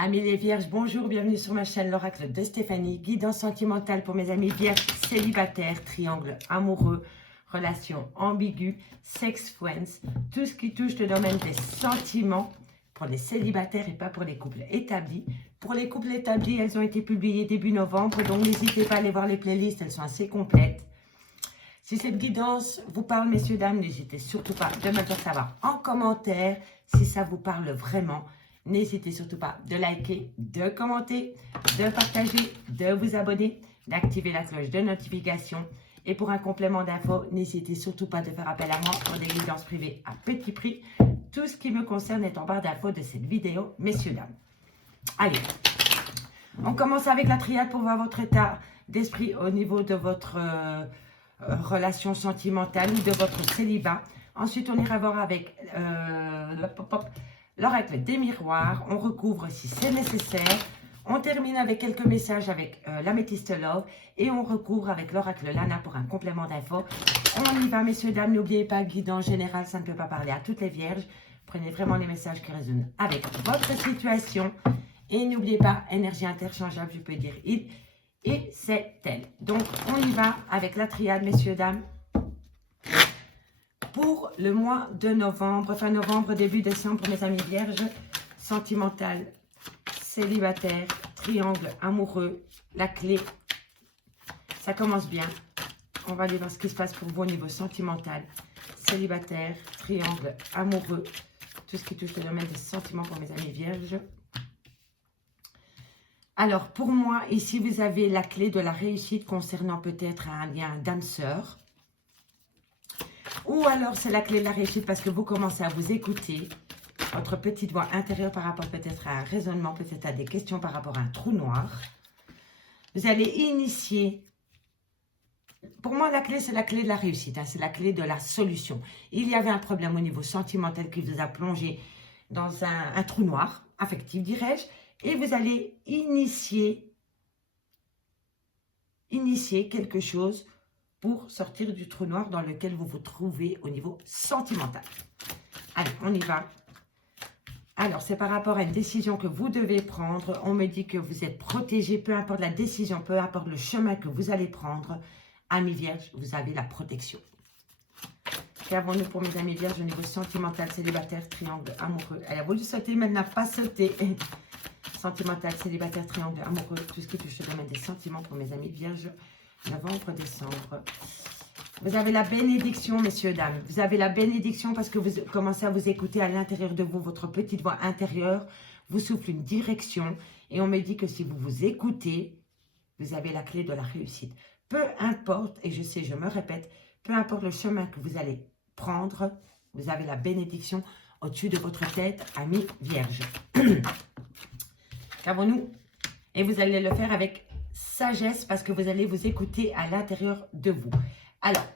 Amis les vierges, bonjour, bienvenue sur ma chaîne l'oracle de Stéphanie. Guidance sentimentale pour mes amis vierges, célibataires, triangle amoureux, relations ambiguës, sex friends, tout ce qui touche le domaine des sentiments pour les célibataires et pas pour les couples établis. Pour les couples établis, elles ont été publiées début novembre, donc n'hésitez pas à aller voir les playlists, elles sont assez complètes. Si cette guidance vous parle, messieurs, dames, n'hésitez surtout pas de me faire savoir en commentaire si ça vous parle vraiment. N'hésitez surtout pas de liker, de commenter, de partager, de vous abonner, d'activer la cloche de notification. Et pour un complément d'infos, n'hésitez surtout pas de faire appel à moi pour des guidances privées à petit prix. Tout ce qui me concerne est en barre d'infos de cette vidéo, messieurs, dames. Allez, on commence avec la triade pour voir votre état d'esprit au niveau de votre relation sentimentale ou de votre célibat. Ensuite, on ira voir avec l'oracle des miroirs. On recouvre si c'est nécessaire. On termine avec quelques messages avec l'améthyste love. Et on recouvre avec l'oracle Lana pour un complément d'infos. On y va, messieurs, dames. N'oubliez pas, guide en général, ça ne peut pas parler à toutes les vierges. Prenez vraiment les messages qui résonnent avec votre situation. Et n'oubliez pas, énergie interchangeable, je peux dire il et c'est elle. Donc, on y va avec la triade, messieurs, dames. Pour le mois de novembre, fin novembre, début décembre, mes amis vierges, sentimental, célibataire, triangle amoureux, la clé, ça commence bien. On va aller voir ce qui se passe pour vous au niveau sentimental, célibataire, triangle amoureux, tout ce qui touche le domaine des sentiments pour mes amis vierges. Alors, pour moi, ici, vous avez la clé de la réussite concernant peut-être un lien d'âme-sœur. Ou alors, c'est la clé de la réussite parce que vous commencez à vous écouter, votre petite voix intérieure par rapport peut-être à un raisonnement, peut-être à des questions par rapport à un trou noir. Vous allez initier. Pour moi, la clé, c'est la clé de la réussite, hein, c'est la clé de la solution. Il y avait un problème au niveau sentimental qui vous a plongé dans un trou noir, affectif, dirais-je. Et vous allez initier quelque chose pour sortir du trou noir dans lequel vous vous trouvez au niveau sentimental. Allez, on y va. Alors, c'est par rapport à une décision que vous devez prendre. On me dit que vous êtes protégé, peu importe la décision, peu importe le chemin que vous allez prendre. Amis vierges, vous avez la protection. Qu'avons-nous pour mes amis vierges au niveau sentimental, célibataire, triangle amoureux? Elle a voulu sauter, mais elle n'a pas sauté. Sentimental, célibataire, triangle amoureux, tout ce qui touche le domaine des sentiments pour mes amis vierges, novembre, décembre. Vous avez la bénédiction, messieurs, dames. Vous avez la bénédiction parce que vous commencez à vous écouter à l'intérieur de vous. Votre petite voix intérieure vous souffle une direction. Et on me dit que si vous vous écoutez, vous avez la clé de la réussite. Peu importe, et je sais, je me répète, peu importe le chemin que vous allez prendre, vous avez la bénédiction au-dessus de votre tête, amis vierges. Qu'avons-nous? Et vous allez le faire avec sagesse parce que vous allez vous écouter à l'intérieur de vous. Alors,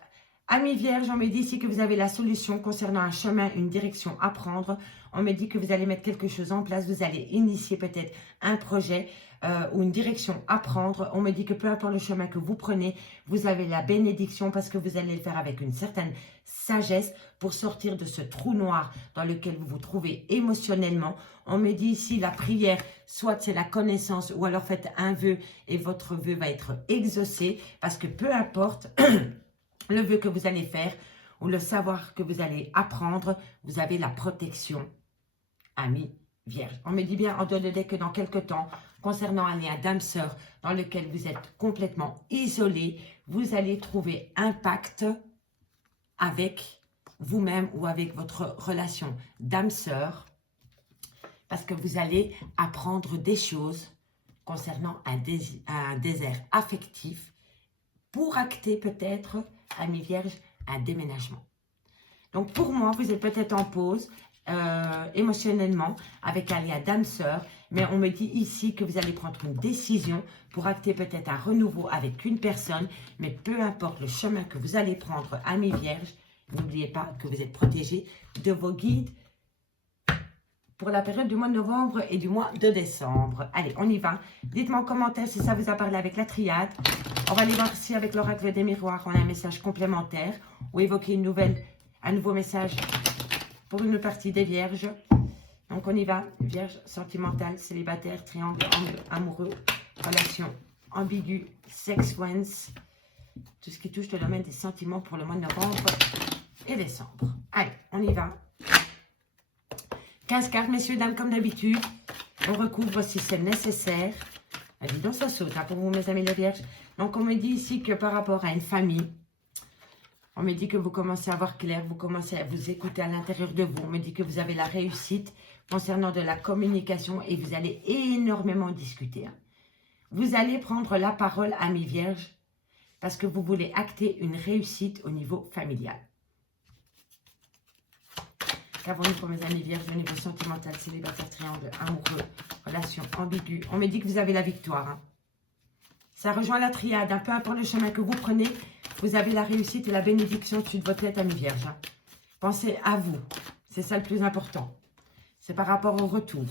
amis vierges, on me dit ici que vous avez la solution concernant un chemin, une direction à prendre. On me dit que vous allez mettre quelque chose en place. Vous allez initier peut-être un projet ou une direction à prendre. On me dit que peu importe le chemin que vous prenez, vous avez la bénédiction parce que vous allez le faire avec une certaine sagesse pour sortir de ce trou noir dans lequel vous vous trouvez émotionnellement. On me dit ici la prière, soit c'est la connaissance ou alors faites un vœu et votre vœu va être exaucé parce que peu importe le vœu que vous allez faire ou le savoir que vous allez apprendre, vous avez la protection, amis vierges. On me dit bien en dehors que dans quelques temps, concernant un lien d'âme-sœur dans lequel vous êtes complètement isolé, vous allez trouver un pacte avec vous-même ou avec votre relation d'âme-sœur parce que vous allez apprendre des choses concernant un désert affectif pour acter peut-être, amis vierges, un déménagement. Donc pour moi, vous êtes peut-être en pause émotionnellement avec un lien d'âme-sœur, mais on me dit ici que vous allez prendre une décision pour acter peut-être un renouveau avec une personne, mais peu importe le chemin que vous allez prendre, amis vierges, n'oubliez pas que vous êtes protégés de vos guides pour la période du mois de novembre et du mois de décembre. Allez, on y va. Dites-moi en commentaire si ça vous a parlé avec la triade. On va aller voir si avec l'oracle des miroirs, on a un message complémentaire ou évoquer un nouveau message pour une partie des vierges. Donc, on y va. Vierge, sentimentale, célibataire, triangle, angle, amoureux, relation ambiguë, sex friends. Tout ce qui touche le domaine des sentiments pour le mois de novembre et décembre. Allez, on y va. 15 cartes, messieurs, dames, comme d'habitude. On recouvre si c'est nécessaire. Ah, dis donc, ça saute hein, pour vous, mes amis les vierges. Donc, on me dit ici que par rapport à une famille, on me dit que vous commencez à voir clair, vous commencez à vous écouter à l'intérieur de vous. On me dit que vous avez la réussite concernant de la communication et vous allez énormément discuter. Hein. Vous allez prendre la parole, amis vierges, parce que vous voulez acter une réussite au niveau familial. Qu'avons-nous pour mes amis vierges au niveau sentimental, célibataire, triangle, amoureux, relation ambiguë. On me dit que vous avez la victoire. Hein. Ça rejoint la triade. Hein. Peu importe le chemin que vous prenez, vous avez la réussite et la bénédiction au-dessus de votre tête, amis vierges. Hein. Pensez à vous. C'est ça le plus important. C'est par rapport au retour.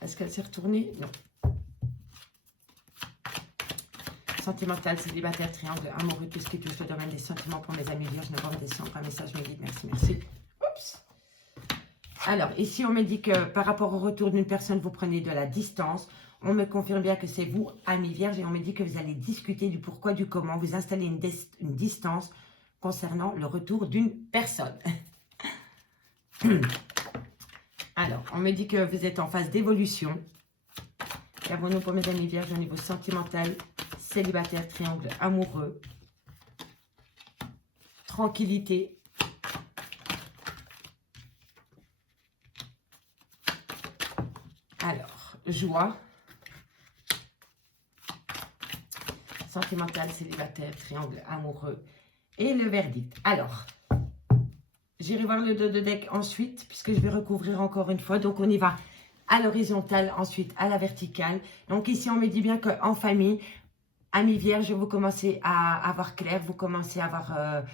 Est-ce qu'elle s'est retournée? Non. Sentimental, célibataire, triangle, amoureux, tout ce qui touche le domaine des sentiments pour mes amis vierges, novembre, décembre, un message me dit merci, merci. Oups. Alors, ici, on me dit que par rapport au retour d'une personne, vous prenez de la distance. On me confirme bien que c'est vous, amis vierges, et on me dit que vous allez discuter du pourquoi, du comment. Vous installez une distance concernant le retour d'une personne. Alors, on me dit que vous êtes en phase d'évolution. Qu'avons-nous pour mes amis vierges au niveau sentimental, célibataire, triangle, amoureux, tranquillité, alors, joie, sentimental, célibataire, triangle, amoureux et le verdict. Alors, j'irai voir le dos de deck ensuite, puisque je vais recouvrir encore une fois. Donc, on y va à l'horizontale, ensuite à la verticale. Donc, ici, on me dit bien qu'en famille, amis vierges, vous commencez à avoir clair, vous commencez à avoir...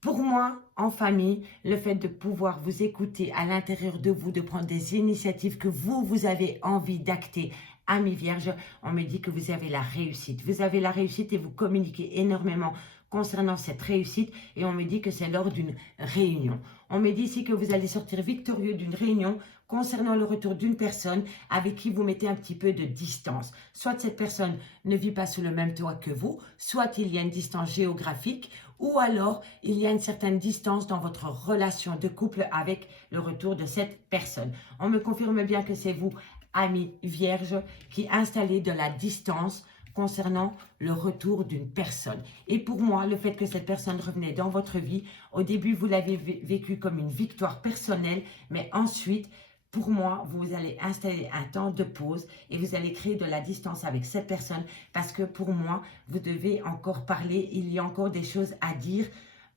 pour moi, en famille, le fait de pouvoir vous écouter à l'intérieur de vous, de prendre des initiatives que vous avez envie d'acter, amis vierges, on me dit que vous avez la réussite. Vous avez la réussite et vous communiquez énormément concernant cette réussite et on me dit que c'est lors d'une réunion. On me dit ici que vous allez sortir victorieux d'une réunion concernant le retour d'une personne avec qui vous mettez un petit peu de distance. Soit cette personne ne vit pas sous le même toit que vous, soit il y a une distance géographique, ou alors il y a une certaine distance dans votre relation de couple avec le retour de cette personne. On me confirme bien que c'est vous, amis vierges, qui installez de la distance concernant le retour d'une personne. Et pour moi, le fait que cette personne revenait dans votre vie, au début, vous l'avez vécu comme une victoire personnelle, mais ensuite, pour moi, vous allez installer un temps de pause et vous allez créer de la distance avec cette personne parce que pour moi, vous devez encore parler. Il y a encore des choses à dire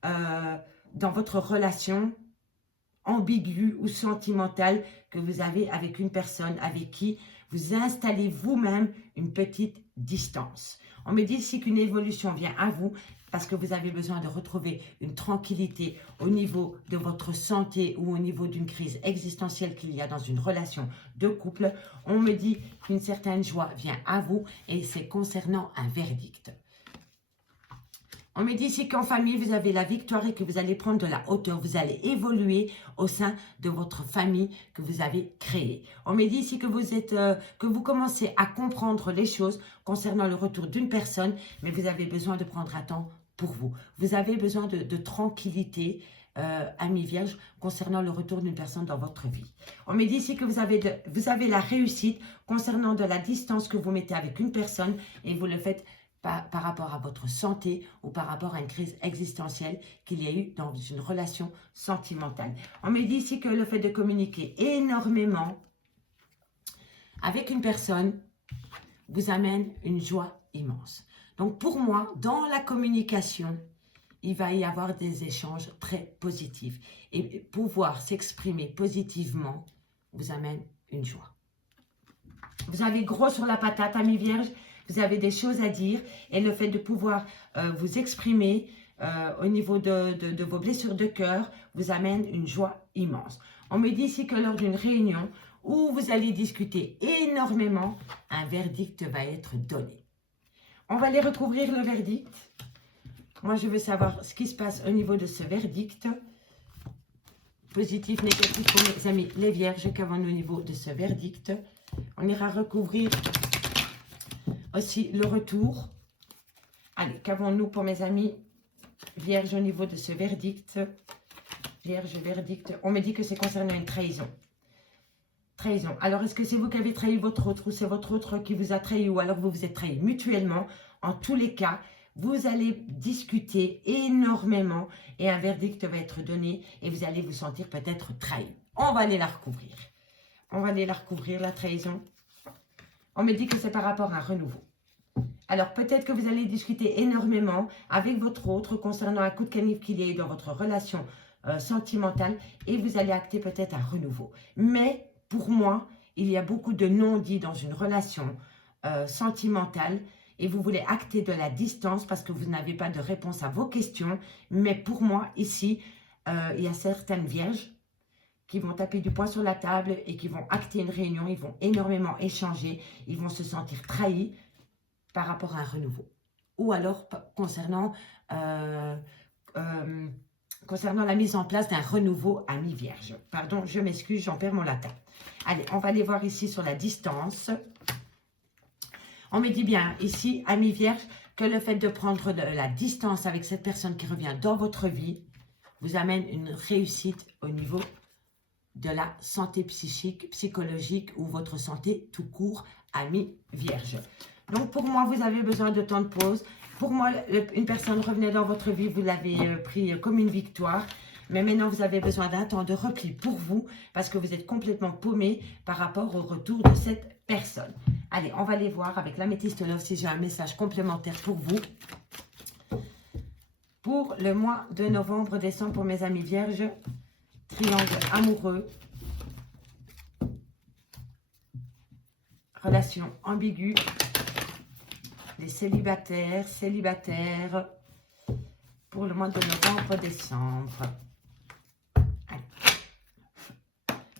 dans votre relation ambiguë ou sentimentale que vous avez avec une personne avec qui vous installez vous-même une petite distance. On me dit ici qu'une évolution vient à vous parce que vous avez besoin de retrouver une tranquillité au niveau de votre santé ou au niveau d'une crise existentielle qu'il y a dans une relation de couple. On me dit qu'une certaine joie vient à vous et c'est concernant un verdict. On me dit ici qu'en famille, vous avez la victoire et que vous allez prendre de la hauteur. Vous allez évoluer au sein de votre famille que vous avez créée. On me dit ici que vous commencez à comprendre les choses concernant le retour d'une personne, mais vous avez besoin de prendre un temps pour vous. Vous avez besoin de tranquillité, amis vierges, concernant le retour d'une personne dans votre vie. On me dit ici que vous avez la réussite concernant de la distance que vous mettez avec une personne et vous le faites par rapport à votre santé ou par rapport à une crise existentielle qu'il y a eu dans une relation sentimentale. On me dit ici que le fait de communiquer énormément avec une personne vous amène une joie immense. Donc pour moi, dans la communication, il va y avoir des échanges très positifs. Et pouvoir s'exprimer positivement vous amène une joie. Vous avez gros sur la patate, amis vierges. Vous avez des choses à dire et le fait de pouvoir vous exprimer au niveau de vos blessures de cœur vous amène une joie immense. On me dit ici que lors d'une réunion où vous allez discuter énormément, un verdict va être donné. On va aller recouvrir le verdict. Moi, je veux savoir ce qui se passe au niveau de ce verdict. Positif, négatif pour mes amis les vierges, qu'avons-nous au niveau de ce verdict? On ira recouvrir aussi le retour. Allez, qu'avons-nous pour mes amis vierges au niveau de ce verdict? Vierge, verdict. On me dit que c'est concernant une trahison. Trahison. Alors, est-ce que c'est vous qui avez trahi votre autre ou c'est votre autre qui vous a trahi ou alors vous vous êtes trahi mutuellement? En tous les cas, vous allez discuter énormément et un verdict va être donné et vous allez vous sentir peut-être trahi. On va aller la recouvrir. On va aller la recouvrir, la trahison. On me dit que c'est par rapport à un renouveau. Alors, peut-être que vous allez discuter énormément avec votre autre concernant un coup de canif qu'il y a eu dans votre relation sentimentale et vous allez acter peut-être un renouveau. Mais, pour moi, il y a beaucoup de non-dits dans une relation sentimentale et vous voulez acter de la distance parce que vous n'avez pas de réponse à vos questions. Mais pour moi, ici, il y a certaines vierges qui vont taper du poing sur la table et qui vont acter une réunion. Ils vont énormément échanger. Ils vont se sentir trahis par rapport à un renouveau. Ou alors concernant la mise en place d'un renouveau à mi-vierge. Pardon, je m'excuse, j'en perds mon latin. Allez, on va aller voir ici sur la distance. On me dit bien ici, à mi-vierge, que le fait de prendre de la distance avec cette personne qui revient dans votre vie vous amène une réussite au niveau de la santé psychique, psychologique ou votre santé tout court à mi-vierge. Donc, pour moi, vous avez besoin de temps de pause. Pour moi, une personne revenait dans votre vie, vous l'avez pris comme une victoire. Mais maintenant, vous avez besoin d'un temps de repli pour vous parce que vous êtes complètement paumé par rapport au retour de cette personne. Allez, on va aller voir avec l'améthyste Love si j'ai un message complémentaire pour vous. Pour le mois de novembre, décembre, pour mes amis vierges, triangle amoureux, relation ambiguë, les célibataires, pour le mois de novembre, décembre. Allez.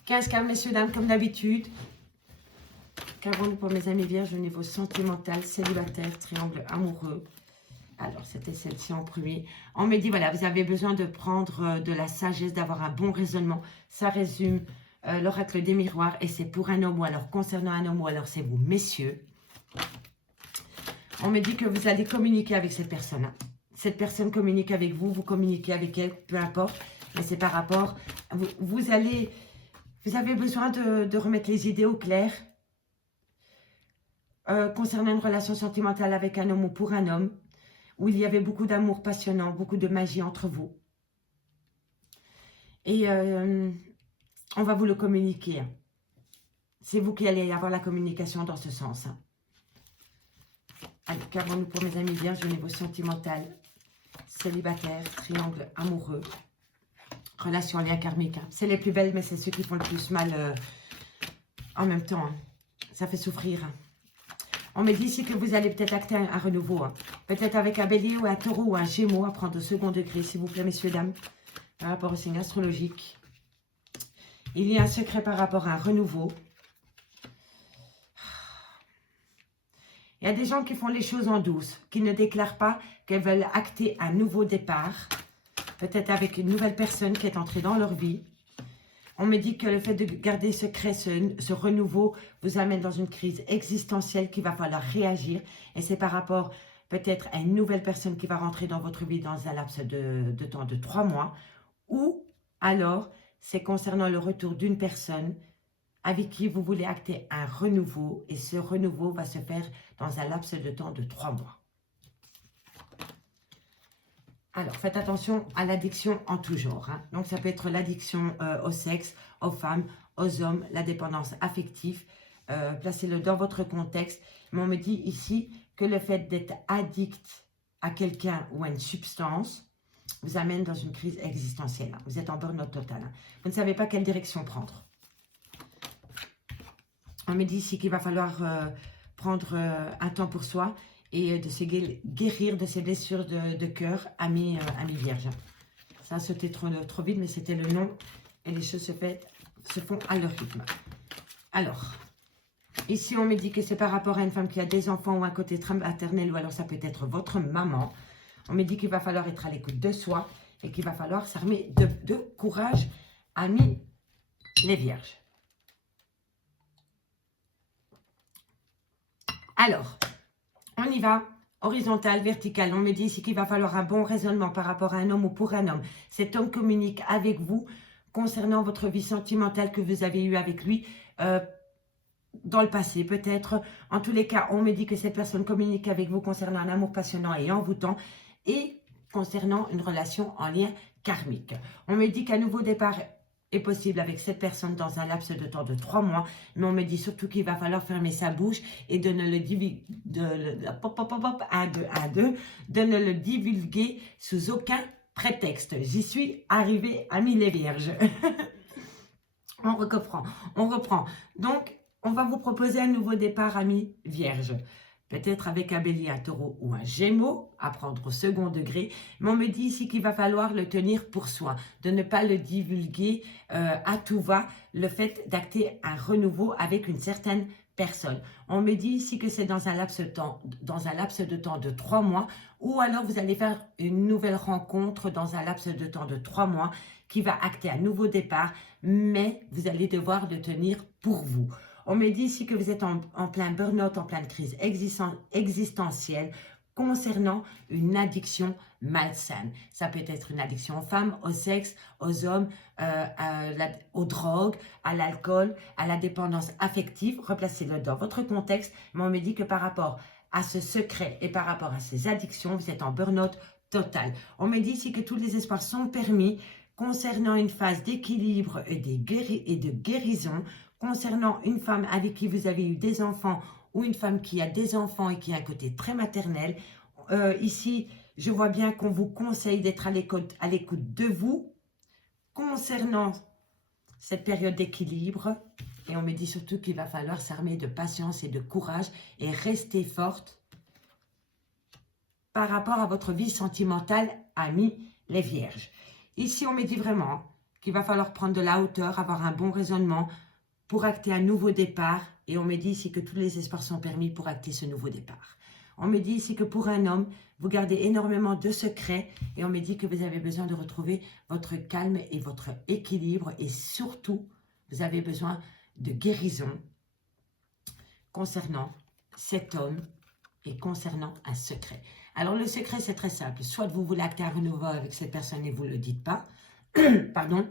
15 cartes, messieurs, dames, comme d'habitude. Qu'avons-nous pour mes amis vierges au niveau sentimental, célibataire, triangle amoureux? Alors, c'était celle-ci en premier. On me dit, voilà, vous avez besoin de prendre de la sagesse, d'avoir un bon raisonnement. Ça résume l'oracle des miroirs et c'est pour un homme ou alors concernant un homme ou alors c'est vous, messieurs. On me dit que vous allez communiquer avec cette personne. Cette personne communique avec vous, vous communiquez avec elle, peu importe. Mais c'est par rapport... Vous avez besoin de remettre les idées au clair. Concernant une relation sentimentale avec un homme ou pour un homme, où il y avait beaucoup d'amour passionnant, beaucoup de magie entre vous. Et on va vous le communiquer. C'est vous qui allez avoir la communication dans ce sens. Allez, qu'avons-nous pour mes amis vierges au niveau sentimental, célibataire, triangle amoureux, relation lien karmique. C'est les plus belles, mais c'est ceux qui font le plus mal en même temps. Ça fait souffrir. On me dit ici que vous allez peut-être acter un renouveau. Peut-être avec un bélier ou un taureau ou un gémeaux à prendre au second degré, s'il vous plaît, messieurs, dames, par rapport au signe astrologique. Il y a un secret par rapport à un renouveau. Il y a des gens qui font les choses en douce, qui ne déclarent pas qu'elles veulent acter un nouveau départ, peut-être avec une nouvelle personne qui est entrée dans leur vie. On me dit que le fait de garder secret ce renouveau vous amène dans une crise existentielle qu'il va falloir réagir. Et c'est par rapport peut-être à une nouvelle personne qui va rentrer dans votre vie dans un laps de temps de 3 mois. Ou alors, c'est concernant le retour d'une personne avec qui vous voulez acter un renouveau. Et ce renouveau va se faire dans un laps de temps de 3 mois. Alors, faites attention à l'addiction en tout genre. Donc, ça peut être l'addiction au sexe, aux femmes, aux hommes, la dépendance affective. Placez-le dans votre contexte. Mais on me dit ici que le fait d'être addict à quelqu'un ou à une substance vous amène dans une crise existentielle. Vous êtes en burn-out total. Vous ne savez pas quelle direction prendre. On me dit ici qu'il va falloir prendre un temps pour soi et de se guérir de ces blessures de cœur à mi-vierge. Ça a sauté trop vite, mais c'était le nom. Et les choses se font à leur rythme. Alors, ici on me dit que c'est par rapport à une femme qui a des enfants ou un côté maternel, ou alors ça peut être votre maman. On me dit qu'il va falloir être à l'écoute de soi et qu'il va falloir s'armer de courage amis les vierges. Alors, on y va. Horizontal, vertical. On me dit ici qu'il va falloir un bon raisonnement par rapport à un homme ou pour un homme. Cet homme communique avec vous concernant votre vie sentimentale que vous avez eue avec lui dans le passé peut-être. En tous les cas, on me dit que cette personne communique avec vous concernant un amour passionnant et envoûtant et concernant une relation en lien karmique. On me dit qu'un nouveau départ est possible avec cette personne dans un laps de temps de 3 mois, mais on me dit surtout qu'il va falloir fermer sa bouche et de ne le divulguer, de ne le divulguer sous aucun prétexte. J'y suis arrivée, amis les vierges. On reprend. Donc, on va vous proposer un nouveau départ, amis vierges. Peut-être avec un bélier, un taureau ou un gémeaux, à prendre au second degré. Mais on me dit ici qu'il va falloir le tenir pour soi, de ne pas le divulguer à tout va, le fait d'acter un renouveau avec une certaine personne. On me dit ici que c'est dans un laps de temps de 3 mois, ou alors vous allez faire une nouvelle rencontre dans un laps de temps de 3 mois qui va acter un nouveau départ, mais vous allez devoir le tenir pour vous. On me dit ici que vous êtes en plein burn-out, en pleine crise existentielle concernant une addiction malsaine. Ça peut être une addiction aux femmes, au sexe, aux hommes, aux drogues, à l'alcool, à la dépendance affective. Replacez-le dans votre contexte. Mais on me dit que par rapport à ce secret et par rapport à ces addictions, vous êtes en burn-out total. On me dit ici que tous les espoirs sont permis concernant une phase d'équilibre et de guérison, concernant une femme avec qui vous avez eu des enfants ou une femme qui a des enfants et qui a un côté très maternel. Ici, je vois bien qu'on vous conseille d'être à l'écoute de vous concernant cette période d'équilibre. Et on me dit surtout qu'il va falloir s'armer de patience et de courage et rester forte par rapport à votre vie sentimentale, amis les vierges. Ici, on me dit vraiment qu'il va falloir prendre de la hauteur, avoir un bon raisonnement, pour acter un nouveau départ, et on me dit ici que tous les espoirs sont permis pour acter ce nouveau départ. On me dit ici que pour un homme, vous gardez énormément de secrets, et on me dit que vous avez besoin de retrouver votre calme et votre équilibre, et surtout, vous avez besoin de guérison concernant cet homme et concernant un secret. Alors le secret, c'est très simple. Soit vous voulez acter un renouveau avec cette personne et vous ne le dites pas, pardon,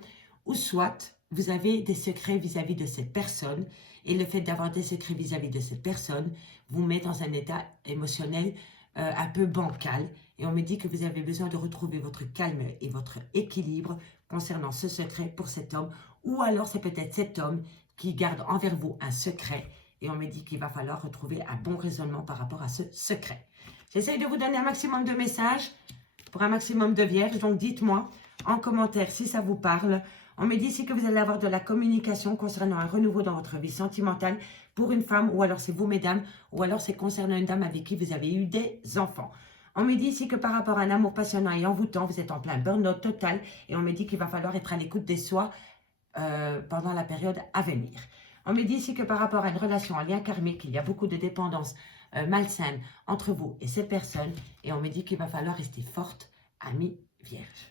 ou soit vous avez des secrets vis-à-vis de cette personne et le fait d'avoir des secrets vis-à-vis de cette personne vous met dans un état émotionnel un peu bancal. Et on me dit que vous avez besoin de retrouver votre calme et votre équilibre concernant ce secret pour cet homme. Ou alors c'est peut-être cet homme qui garde envers vous un secret. Et on me dit qu'il va falloir retrouver un bon raisonnement par rapport à ce secret. J'essaye de vous donner un maximum de messages pour un maximum de vierges. Donc dites-moi en commentaire si ça vous parle. On me dit ici que vous allez avoir de la communication concernant un renouveau dans votre vie sentimentale pour une femme, ou alors c'est vous, mesdames, ou alors c'est concernant une dame avec qui vous avez eu des enfants. On me dit ici que par rapport à un amour passionnant et envoûtant, vous êtes en plein burn-out total, et on me dit qu'il va falloir être à l'écoute des soi pendant la période à venir. On me dit ici que par rapport à une relation en lien karmique, il y a beaucoup de dépendance malsaine entre vous et cette personne, et on me dit qu'il va falloir rester forte, amis vierges.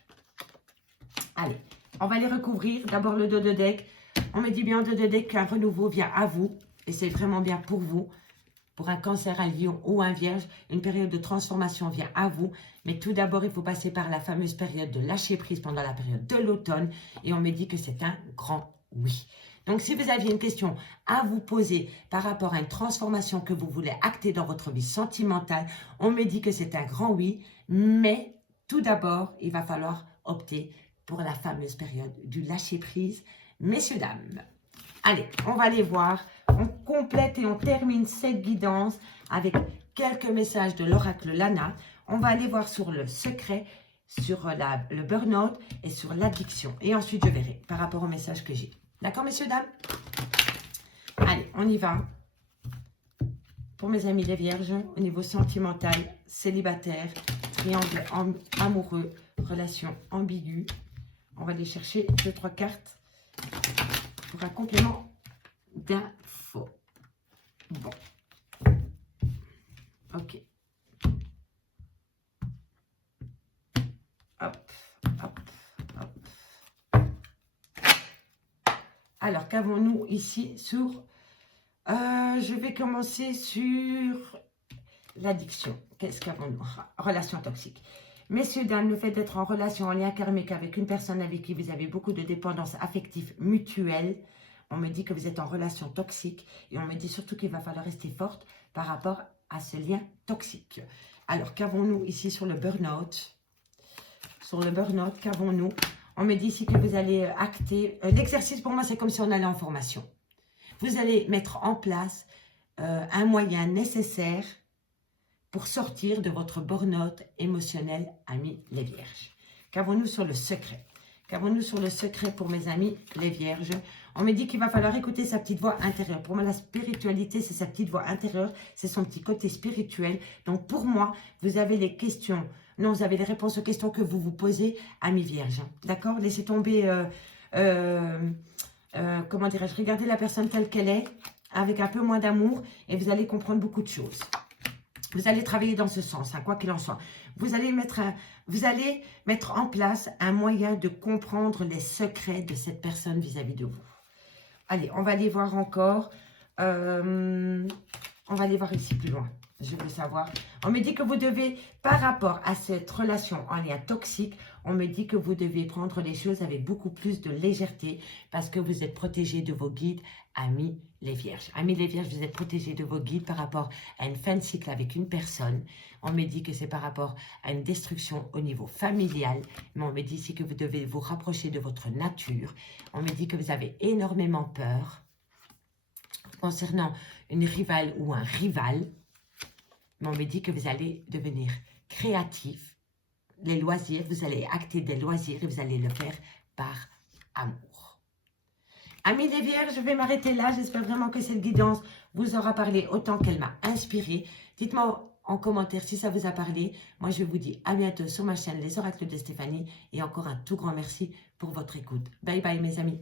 Allez, on va les recouvrir. D'abord le dos de deck. On me dit bien en dos de deck qu'un renouveau vient à vous. Et c'est vraiment bien pour vous. Pour un cancer, un lion ou un vierge, une période de transformation vient à vous. Mais tout d'abord, il faut passer par la fameuse période de lâcher prise pendant la période de l'automne. Et on me dit que c'est un grand oui. Donc, si vous aviez une question à vous poser par rapport à une transformation que vous voulez acter dans votre vie sentimentale, on me dit que c'est un grand oui. Mais tout d'abord, il va falloir opter pour la fameuse période du lâcher-prise. Messieurs, dames, allez, on va aller voir. On complète et on termine cette guidance avec quelques messages de l'oracle Lana. On va aller voir sur le secret, sur le burn-out et sur l'addiction. Et ensuite, je verrai par rapport au message que j'ai. D'accord, messieurs, dames? Allez, on y va. Pour mes amis les vierges, au niveau sentimental, célibataire, triangle amoureux, relation ambiguë. On va aller chercher 2-3 cartes pour un complément d'infos. Bon. Ok. Hop, hop, hop. qu'avons-nous ici sur... je vais commencer sur l'addiction. Qu'est-ce qu'avons-nous? Relation toxique. Messieurs, dames, le fait d'être en relation, en lien karmique avec une personne avec qui vous avez beaucoup de dépendance affective mutuelle, on me dit que vous êtes en relation toxique et on me dit surtout qu'il va falloir rester forte par rapport à ce lien toxique. Alors, qu'avons-nous ici sur le burn-out? Sur le burn-out, qu'avons-nous? On me dit ici que vous allez acter. L'exercice, pour moi, c'est comme si on allait en formation. Vous allez mettre en place un moyen nécessaire pour sortir de votre burn-out émotionnel, amis les vierges. Qu'avons-nous sur le secret? Qu'avons-nous sur le secret pour mes amis les vierges? On me dit qu'il va falloir écouter sa petite voix intérieure. Pour moi, la spiritualité, c'est sa petite voix intérieure. C'est son petit côté spirituel. Donc, pour moi, vous avez les questions. Non, vous avez les réponses aux questions que vous vous posez, amis vierges. D'accord? Laissez tomber... comment dirais-je? Regardez la personne telle qu'elle est, avec un peu moins d'amour, et vous allez comprendre beaucoup de choses. Vous allez travailler dans ce sens, hein, quoi qu'il en soit. Vous allez mettre en place un moyen de comprendre les secrets de cette personne vis-à-vis de vous. Allez, on va aller voir encore. On va aller voir ici plus loin. Je veux savoir. On me dit que vous devez, par rapport à cette relation en lien toxique, on me dit que vous devez prendre les choses avec beaucoup plus de légèreté parce que vous êtes protégé de vos guides, amis les vierges. Amis les vierges, vous êtes protégés de vos guides par rapport à une fin de cycle avec une personne. On me dit que c'est par rapport à une destruction au niveau familial. Mais on me dit ici que vous devez vous rapprocher de votre nature. On me dit que vous avez énormément peur concernant une rivale ou un rival. Mais on me dit que vous allez devenir créatif. Les loisirs, vous allez acter des loisirs et vous allez le faire par amour. Amis les vierges, je vais m'arrêter là. J'espère vraiment que cette guidance vous aura parlé autant qu'elle m'a inspiré. Dites-moi en commentaire si ça vous a parlé. Moi, je vous dis à bientôt sur ma chaîne Les Oracles de Stéphanie. Et encore un tout grand merci pour votre écoute. Bye bye mes amis.